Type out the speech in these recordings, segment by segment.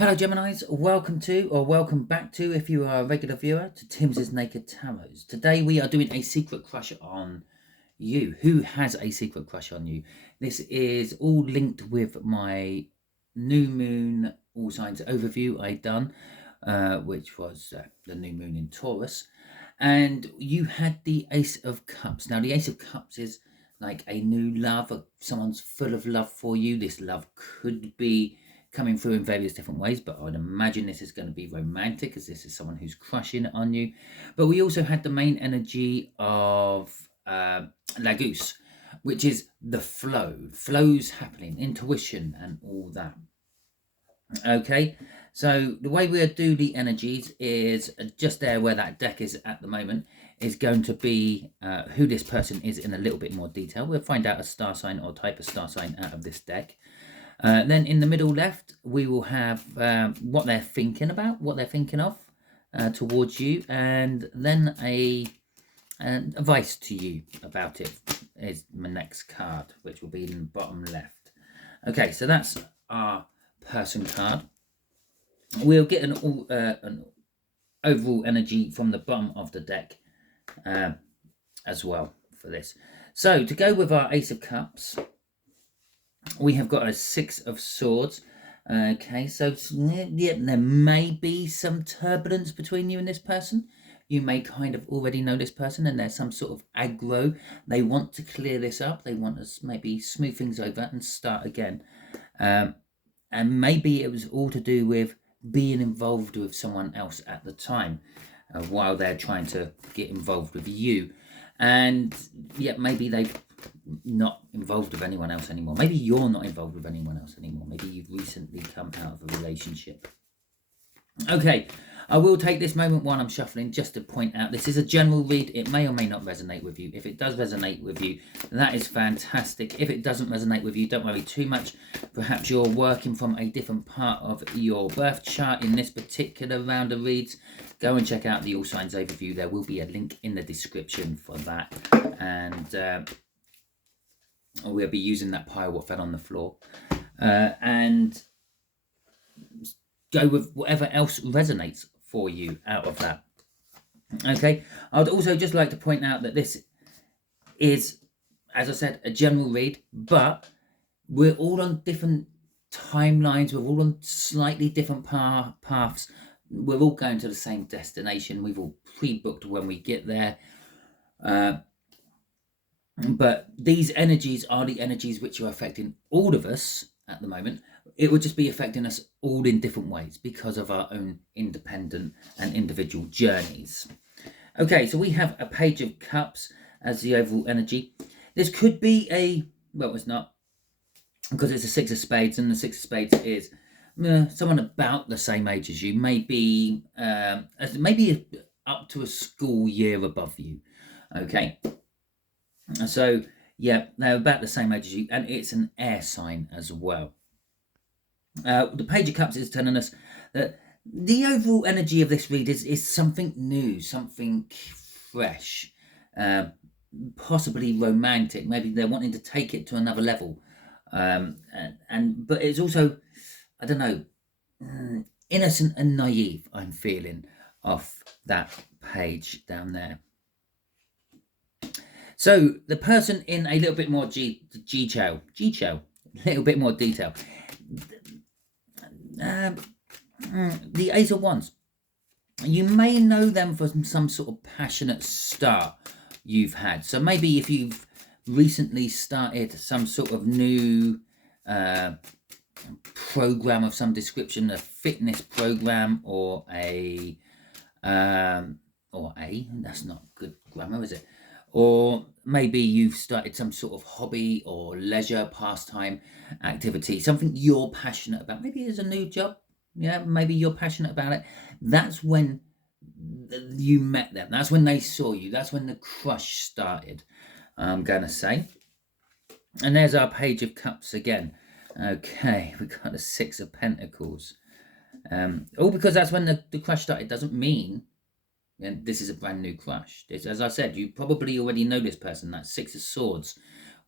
Hello Geminis, welcome to, or welcome back to, if you are a regular viewer, to Timsy Naked Tarot. Today we are doing a secret crush on you. Who has a secret crush on you? This is all linked with my new moon all signs overview I done, which was the new moon in Taurus. And you had the Ace of Cups. Now the Ace of Cups is like a new love, someone's full of love for you. This love could be coming through in various different ways, but I'd imagine this is going to be romantic, as this is someone who's crushing on you. But we also had the main energy of Lagoose, which is the flows happening, intuition and all that. Okay, so the way we'll do the energies is just there where that deck is at the moment is going to be who this person is in a little bit more detail. We'll find out a star sign or type of star sign out of this deck. Then in the middle left, we will have what they're thinking about, what they're thinking of towards you, and then an advice to you about it is my next card, which will be in the bottom left. Okay, so that's our person card. We'll get an overall energy from the bottom of the deck as well for this. So to go with our Ace of Cups, we have got a Six of Swords. Okay, so yeah, there may be some turbulence between you and this person. You may kind of already know this person and there's some sort of aggro. They want to clear this up. They want to maybe smooth things over and start again. And maybe it was all to do with being involved with someone else at the time while they're trying to get involved with you. And yeah, maybe they've not involved with anyone else anymore. Maybe you're not involved with anyone else anymore. Maybe you've recently come out of a relationship. Okay, I will take this moment while I'm shuffling just to point out this is a general read. It may or may not resonate with you. If it does resonate with you, that is fantastic. If it doesn't resonate with you, don't worry too much. Perhaps you're working from a different part of your birth chart in this particular round of reads. Go and check out the All Signs Overview. There will be a link in the description for that. And we'll be using that pile what fell on the floor. And go with whatever else resonates for you out of that. Okay, I'd also just like to point out that this is, as I said, a general read, but we're all on different timelines. We're all on slightly different paths. We're all going to the same destination. We've all pre-booked when we get there. But these energies are the energies which are affecting all of us at the moment. It would just be affecting us all in different ways because of our own independent and individual journeys. Okay, so we have a Page of Cups as the overall energy. This could be well, it's not, because it's a Six of Spades, and the Six of Spades is someone about the same age as you, maybe up to a school year above you. Okay, so yeah, they're about the same age as you, and it's an air sign as well. The Page of Cups is telling us that the overall energy of this read is something new, something fresh, possibly romantic. Maybe they're wanting to take it to another level. But it's also, I don't know, innocent and naive, I'm feeling off that page down there. So the person in a little bit more detail, little bit more detail. The Ace of Wands. You may know them for some sort of passionate start you've had. So maybe if you've recently started some sort of new program of some description, a fitness program, or that's not good grammar, is it? Or maybe you've started some sort of hobby or leisure pastime activity, something you're passionate about. Maybe it's a new job. Yeah, maybe you're passionate about it. That's when you met them. That's when they saw you. That's when the crush started, I'm going to say. And there's our Page of Cups again. Okay, we got the Six of Pentacles. All because that's when the crush started doesn't mean and this is a brand new crush. This, as I said, you probably already know this person. That Six of Swords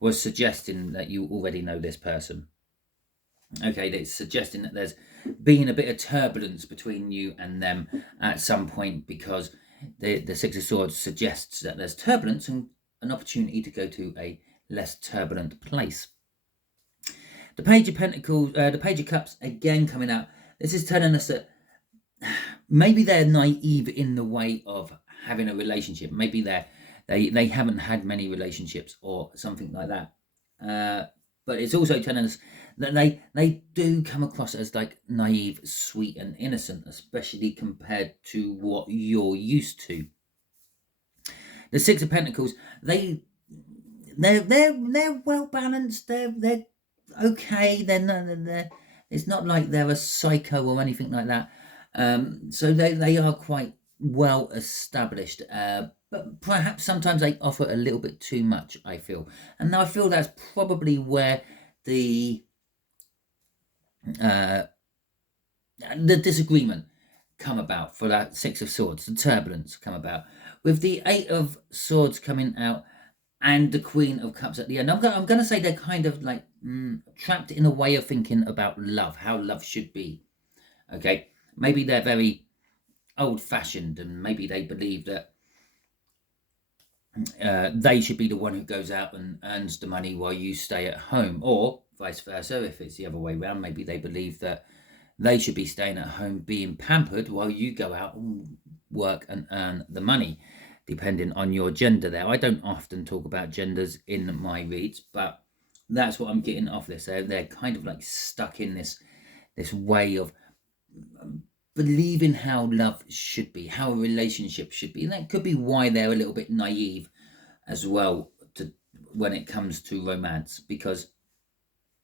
was suggesting that you already know this person. Okay, it's suggesting that there's being a bit of turbulence between you and them at some point, because the Six of Swords suggests that there's turbulence and an opportunity to go to a less turbulent place. The Page of Pentacles, the Page of Cups again coming out. This is telling us that maybe they're naive in the way of having a relationship. Maybe they haven't had many relationships or something like that. But it's also telling us that they do come across as like naive, sweet, and innocent, especially compared to what you're used to. The Six of Pentacles, they're well balanced. They're okay. It's not like they're a psycho or anything like that. So they are quite well established. But perhaps sometimes they offer a little bit too much, I feel. And I feel that's probably where the disagreement come about for that Six of Swords, the turbulence come about. With the Eight of Swords coming out and the Queen of Cups at the end, I'm going to say they're kind of like trapped in a way of thinking about love, how love should be. Okay, maybe they're very old-fashioned, and maybe they believe that they should be the one who goes out and earns the money while you stay at home, or vice versa. If it's the other way around, maybe they believe that they should be staying at home being pampered while you go out and work and earn the money, depending on your gender there. I don't often talk about genders in my reads, but that's what I'm getting off this. They're kind of like stuck in this way of believing how love should be, how a relationship should be. And that could be why they're a little bit naive as well when it comes to romance, because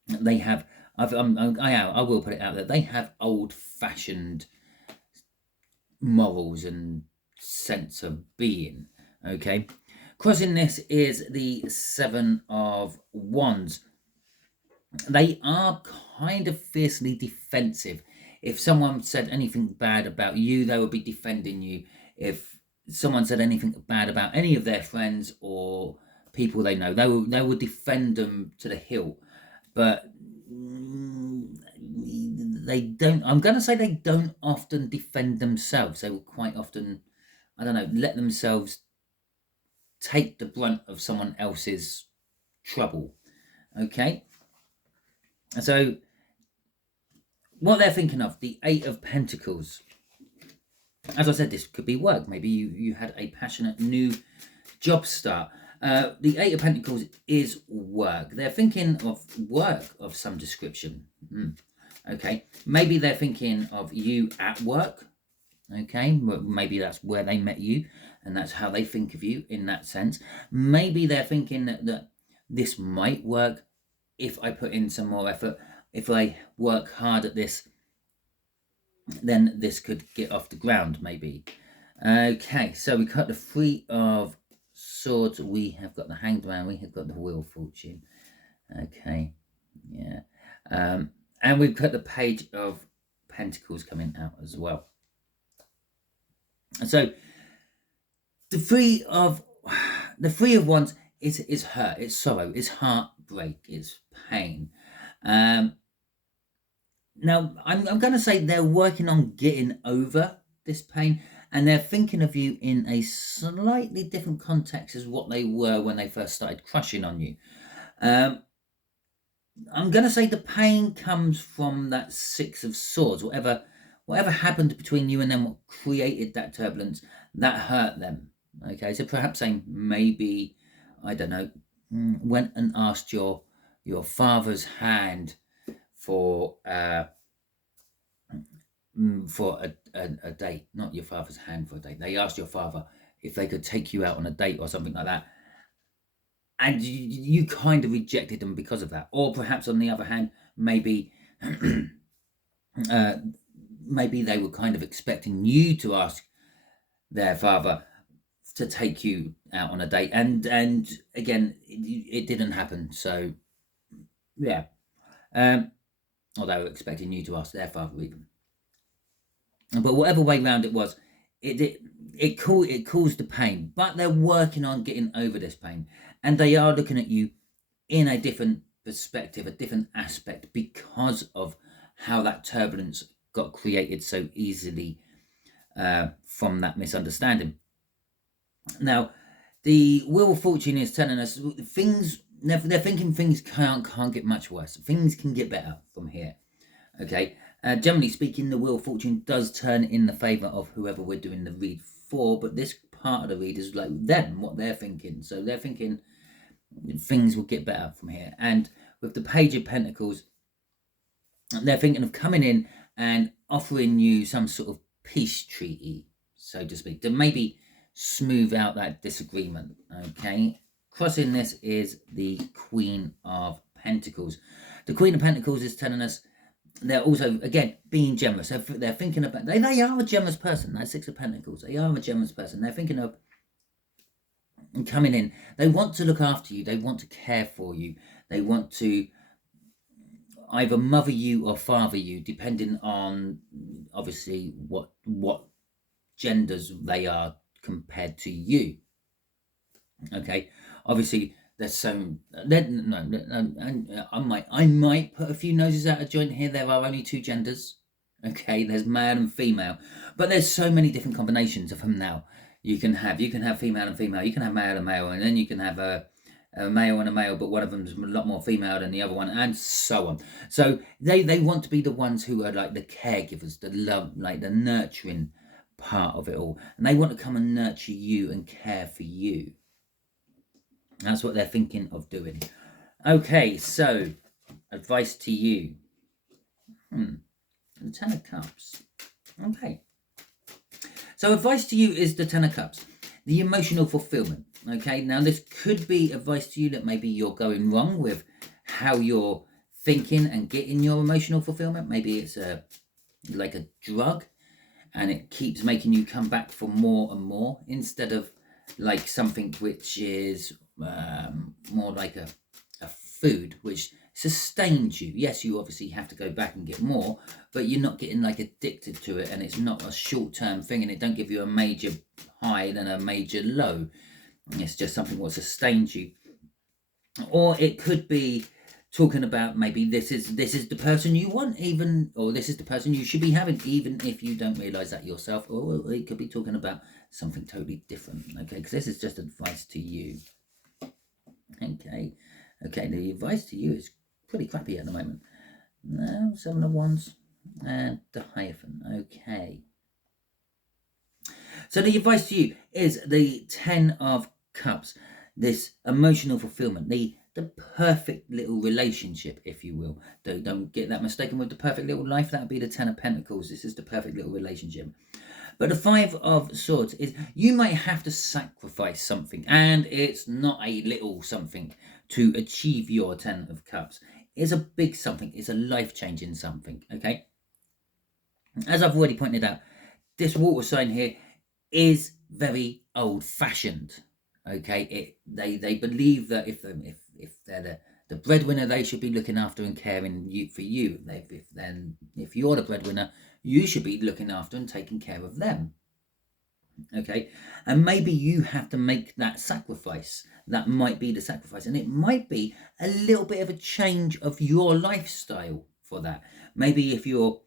they have, I will put it out there, they have old-fashioned morals and sense of being. Okay, crossing this is the Seven of Wands. They are kind of fiercely defensive. If someone said anything bad about you, they would be defending you. If someone said anything bad about any of their friends or people they know, they will defend them to the hilt. But they don't, I'm going to say they don't often defend themselves. They will quite often, I don't know, let themselves take the brunt of someone else's trouble. Okay? So what they're thinking of, the Eight of Pentacles. As I said, this could be work. Maybe you had a passionate new job start. The Eight of Pentacles is work. They're thinking of work of some description. Okay. Maybe they're thinking of you at work. Okay. Maybe that's where they met you and that's how they think of you in that sense. Maybe they're thinking that this might work if I put in some more effort. If I work hard at this, then this could get off the ground, maybe. Okay, so we got the Three of Swords, we have got the Hanged Man, we have got the Wheel of Fortune. Okay, yeah. And we've got the Page of Pentacles coming out as well. So the Three of Wands is hurt, it's sorrow, it's heartbreak, it's pain. Now, I'm going to say they're working on getting over this pain, and they're thinking of you in a slightly different context as what they were when they first started crushing on you. I'm going to say the pain comes from that Six of Swords. Whatever happened between you and them, what created that turbulence, that hurt them. Okay, so perhaps they maybe, I don't know, went and asked your father's hand for a date, not your father's hand for a date. They asked your father if they could take you out on a date or something like that, and you kind of rejected them because of that. Or perhaps on the other hand, maybe maybe they were kind of expecting you to ask their father to take you out on a date, and again it didn't happen. So yeah, or they were expecting you to ask their father even. But whatever way round it was, it caused the pain. But they're working on getting over this pain, and they are looking at you in a different perspective, a different aspect, because of how that turbulence got created so easily from that misunderstanding. Now, the Wheel of Fortune is telling us things, they're thinking things can't get much worse. Things can get better from here. Okay, generally speaking, the Wheel of Fortune does turn in the favour of whoever we're doing the read for, but this part of the read is like them, what they're thinking. So they're thinking things will get better from here. And with the Page of Pentacles, they're thinking of coming in and offering you some sort of peace treaty, so to speak, to maybe smooth out that disagreement. Okay, crossing this is the Queen of Pentacles. The Queen of Pentacles is telling us they're also, again, being generous. They're thinking about, they are a generous person. That Six of Pentacles, they are a generous person. They're thinking of coming in. They want to look after you. They want to care for you. They want to either mother you or father you, depending on, obviously, what genders they are compared to you. Okay, obviously there's some. I might put a few noses out of joint here. There are only two genders. Okay, there's male and female, but there's so many different combinations of them now. You can have female and female. You can have male and male, and then you can have a male and a male, but one of them's a lot more female than the other one, and so on. So they want to be the ones who are like the caregivers, the love, like the nurturing part of it all, and they want to come and nurture you and care for you. That's what they're thinking of doing. Okay, so advice to you. The Ten of Cups. Okay. So advice to you is the Ten of Cups. The emotional fulfillment. Okay, now this could be advice to you that maybe you're going wrong with how you're thinking and getting your emotional fulfillment. Maybe it's like a drug, and it keeps making you come back for more and more, instead of like something which is more like a food which sustains you. Yes, you obviously have to go back and get more, but you're not getting like addicted to it, and it's not a short-term thing, and it don't give you a major high and a major low. It's just something what sustains you. Or it could be talking about maybe this is the person you want, even, or this is the person you should be having, even if you don't realize that yourself. Or it could be talking about something totally different. Okay, because this is just advice to you. Okay, the advice to you is pretty crappy at the moment. No, Seven of Wands and the Hierophant. Okay, so the advice to you is the Ten of Cups. This emotional fulfillment, the perfect little relationship, if you will. Don't get that mistaken with the perfect little life. That would be the Ten of Pentacles. This is the perfect little relationship. But the Five of Swords is you might have to sacrifice something, and it's not a little something, to achieve your Ten of Cups. It's a big something. It's a life-changing something, okay? As I've already pointed out, this water sign here is very old-fashioned, okay? They believe that if they're the breadwinner, they should be looking after and caring for you. If you're the breadwinner, you should be looking after and taking care of them. Okay, and maybe you have to make that sacrifice. That might be the sacrifice, and it might be a little bit of a change of your lifestyle for that. Maybe if you're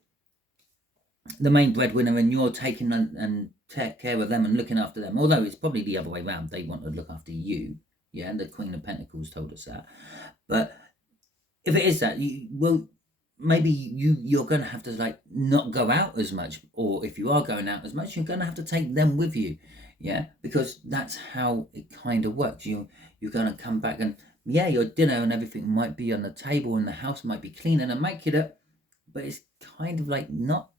the main breadwinner and you're taking and take care of them and looking after them, although it's probably the other way around, they want to look after you. Yeah, the Queen of Pentacles told us that. But if it is that, maybe you're going to have to like not go out as much, or if you are going out as much, you're going to have to take them with you. Yeah, because that's how it kind of works. You're going to come back, and yeah, your dinner and everything might be on the table, and the house might be clean and immaculate, but it's kind of like not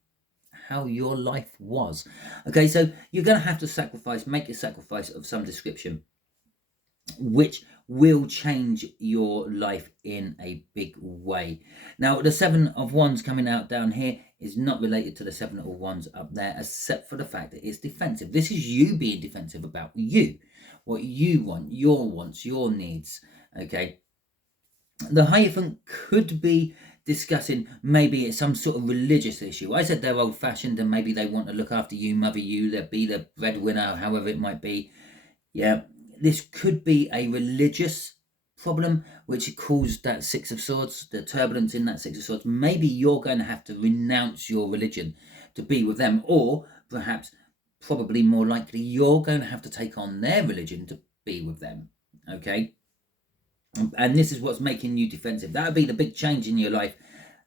how your life was. Okay, so you're going to have to make a sacrifice of some description, which will change your life in a big way. Now, the Seven of Wands coming out down here is not related to the Seven of Wands up there, except for the fact that it's defensive. This is you being defensive about you, what you want, your wants, your needs. Okay, the Hierophant could be discussing maybe it's some sort of religious issue. I said they're old-fashioned, and maybe they want to look after you, mother you, they'll be the breadwinner, however it might be. Yeah, this could be a religious problem which caused that Six of Swords, the turbulence in that Six of Swords. Maybe you're going to have to renounce your religion to be with them, or perhaps, probably more likely, you're going to have to take on their religion to be with them. Okay, and this is what's making you defensive. That would be the big change in your life.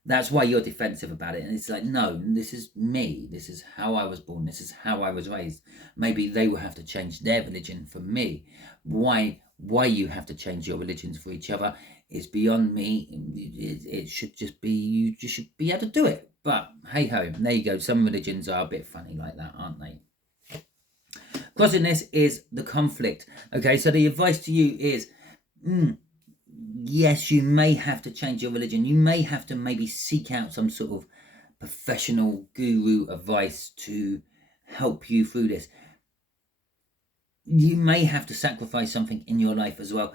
That's why you're defensive about it. And it's like, no, this is me. This is how I was born. This is how I was raised. Maybe they will have to change their religion for me. Why you have to change your religions for each other is beyond me. It should just be, you just should be able to do it. But hey ho, there you go. Some religions are a bit funny like that, aren't they? Crossing this is the conflict. Okay, so the advice to you is, yes, you may have to change your religion. You may have to maybe seek out some sort of professional guru advice to help you through this. You may have to sacrifice something in your life as well.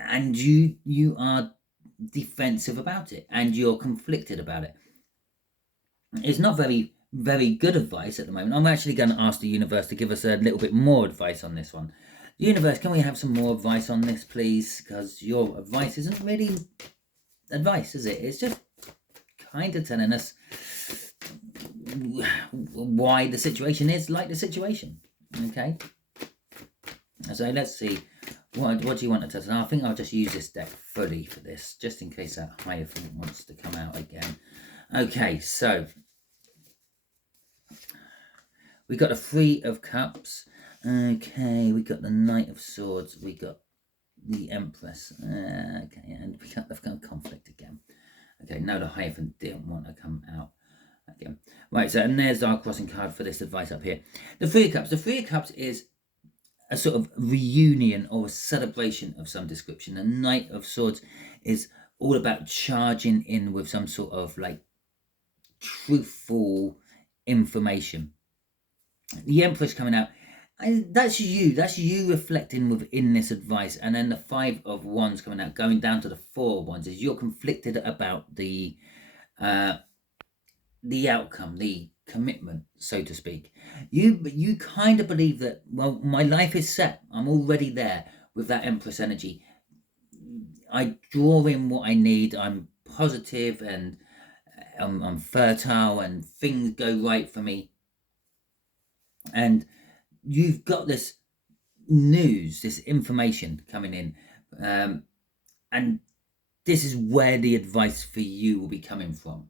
And you are defensive about it, and you're conflicted about it. It's not very, very good advice at the moment. I'm actually going to ask the universe to give us a little bit more advice on this one. Universe, can we have some more advice on this, please? Because your advice isn't really advice, is it? It's just kind of telling us why the situation is like the situation. Okay? So let's see. What do you want to tell us? I think I'll just use this deck fully for this, just in case that Hierophant wants to come out again. Okay, so we got the Three of Cups. Okay, we got the Knight of Swords. We got the Empress. Okay, and we got the conflict again. Okay, no, the Hierophant didn't want to come out again. Right, so and there's our crossing card for this advice up here. The Three of Cups. The Three of Cups is a sort of reunion or a celebration of some description. The Knight of Swords is all about charging in with some sort of like truthful information. The Empress coming out, that's you reflecting within this advice. And then the Five of Wands coming out, going down to the Four of Wands, is you're conflicted about the outcome, the commitment, so to speak. You kind of believe that, well, my life is set, I'm already there with that Empress energy. I draw in what I need, I'm positive, and I'm fertile, and things go right for me. And you've got this news, this information coming in, and this is where the advice for you will be coming from.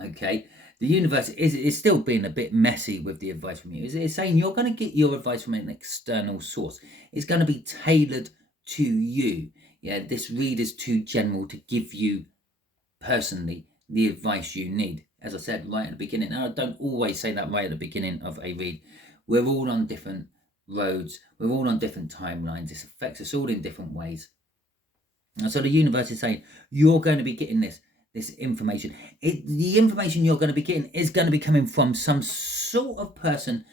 Okay, the universe is still being a bit messy with the advice from you. It's saying you're going to get your advice from an external source. It's going to be tailored to you. Yeah, this read is too general to give you personally the advice you need. As I said right at the beginning, and I don't always say that right at the beginning of a read, we're all on different roads, we're all on different timelines, this affects us all in different ways. And so the universe is saying you're going to be getting this information. The information you're going to be getting is going to be coming from some sort of person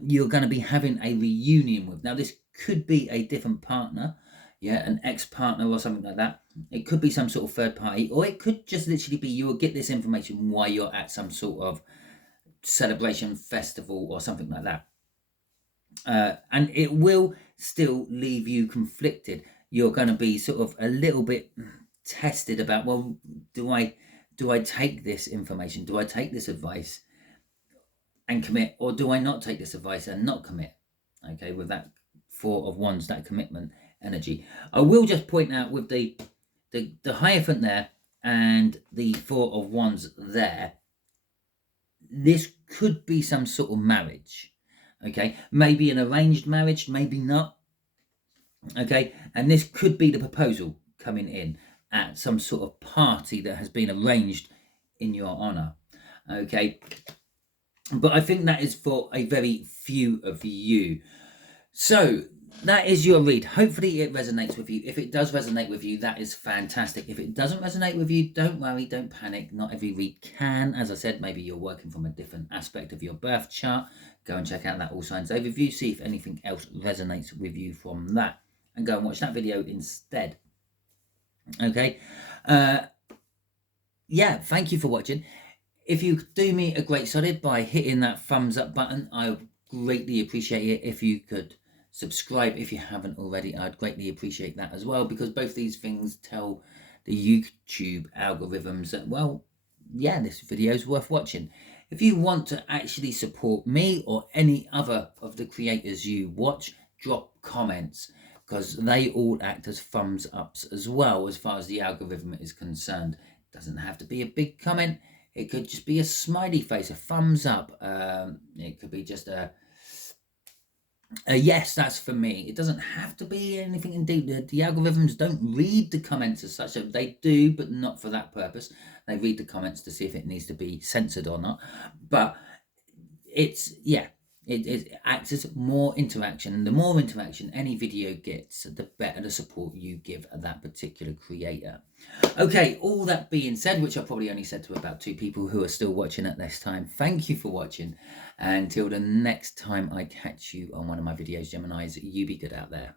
you're going to be having a reunion with. Now, this could be a different partner, yeah, an ex-partner or something like that. It could be some sort of third party, or it could just literally be you will get this information while you're at some sort of celebration, festival, or something like that. And it will still leave you conflicted. You're going to be sort of a little bit tested about, well, do I take this information? Do I take this advice and commit, or do I not take this advice and not commit? Okay, with that Four of Wands, that commitment energy. I will just point out with the Hierophant there and the Four of Wands there, this could be some sort of marriage. Okay, maybe an arranged marriage, maybe not. Okay, and this could be the proposal coming in at some sort of party that has been arranged in your honor. Okay, but I think that is for a very few of you. So that is your read. Hopefully it resonates with you. If it does resonate with you, that is fantastic. If it doesn't resonate with you, don't worry, don't panic. Not every read can. As I said, maybe you're working from a different aspect of your birth chart. Go and check out that All Signs overview, see if anything else resonates with you from that, and go and watch that video instead. Okay, yeah, thank you for watching. If you do me a great solid by hitting that thumbs up button, I would greatly appreciate it if you could subscribe if you haven't already. I'd greatly appreciate that as well, because both these things tell the YouTube algorithms that, well, yeah, this video is worth watching. If you want to actually support me or any other of the creators you watch, drop comments, because they all act as thumbs ups as well as far as the algorithm is concerned. It doesn't have to be a big comment. It could just be a smiley face, a thumbs up. It could be just a yes, that's for me. It doesn't have to be anything indeed. The algorithms don't read the comments as such. They do, but not for that purpose. They read the comments to see if it needs to be censored or not. But it's, yeah, it acts as more interaction. And the more interaction any video gets, the better the support you give that particular creator. Okay, all that being said, which I probably only said to about 2 people who are still watching at this time, thank you for watching. Until the next time I catch you on one of my videos, Geminis, you be good out there.